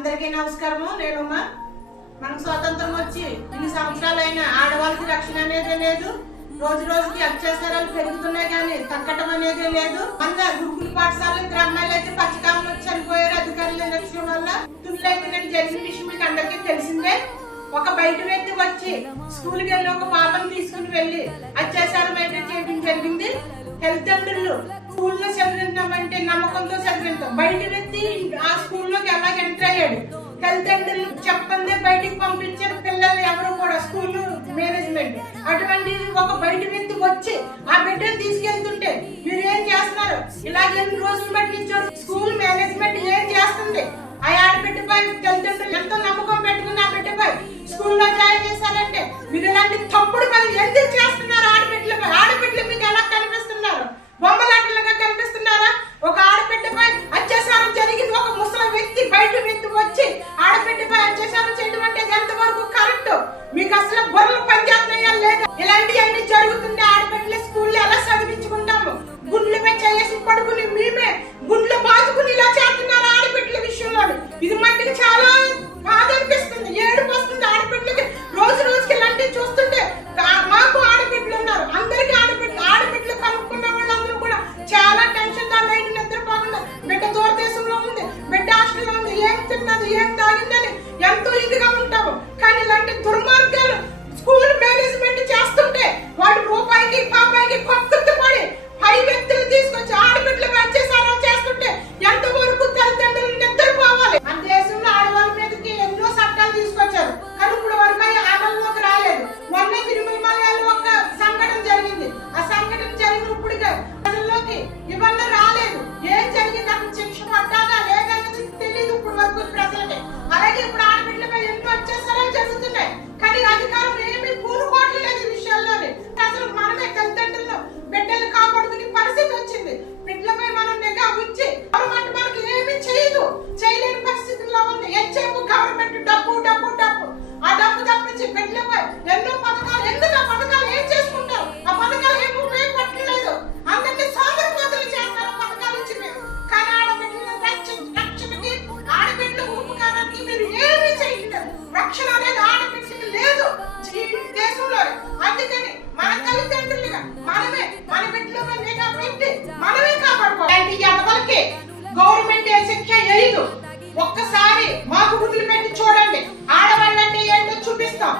అందరికీ నమస్కారము. నేను మనకు స్వాతంత్రం వచ్చి ఇన్ని అయినా ఆడవాళ్ళకి రక్షణ అనేది లేదు. రోజు రోజుకి అత్యాచారాలు పెరుగుతున్నాయి కానీ తగ్గటం అనేది లేదు. అంతా గురుకుల పాఠశాల ఇద్దరు అమ్మాయిలు అయితే వచ్చి చనిపోయారు. అధికారులు ఎలక్షన్ వల్ల తుళ్ళైతే నేను జరిగిన విషయం మీకు అందరికీ తెలిసిందే. ఒక బయట వ్యక్తి వచ్చి స్కూల్కి వెళ్ళి ఒక పాపను తీసుకుని వెళ్ళి అత్యాచారం అయితే చేయడం జరిగింది. తల్లిదండ్రులు స్కూల్లో చదివింటామంటే నమ్మకంతో చదివింటాం బయట వ్యక్తి ఆ స్కూల్లోకి ఎలా ఎంటర్ అయ్యాడు? తల్లిదండ్రులు చెప్పందే బయటికి పంపించారు పిల్లలు ఎవరు కూడా స్కూల్ మేనేజ్మెంట్ అటువంటి ఒక బయట వ్యక్తి వచ్చి ఆ బిడ్డను తీసుకెళ్తుంటే మీరు ఏం చేస్తున్నారు ఇలాగే ఎన్ని రోజులు పట్టించారు? స్కూల్ మేనేజ్మెంట్ ఏం చేస్తుంది? ఆ ఆడబిడ్డపై తల్లిదండ్రులు ఎంతో నమ్మకం పెట్టుకుని ఆ బిడ్డపై స్కూల్లో జాయిన్ చేశారంటే మీరు ఇలాంటి తెలీదు. ఒక్కసారి మాకు వదిలిపెట్టి చూడండి. ఆడవాళ్ళంటే ఏంటో చూపిస్తాం.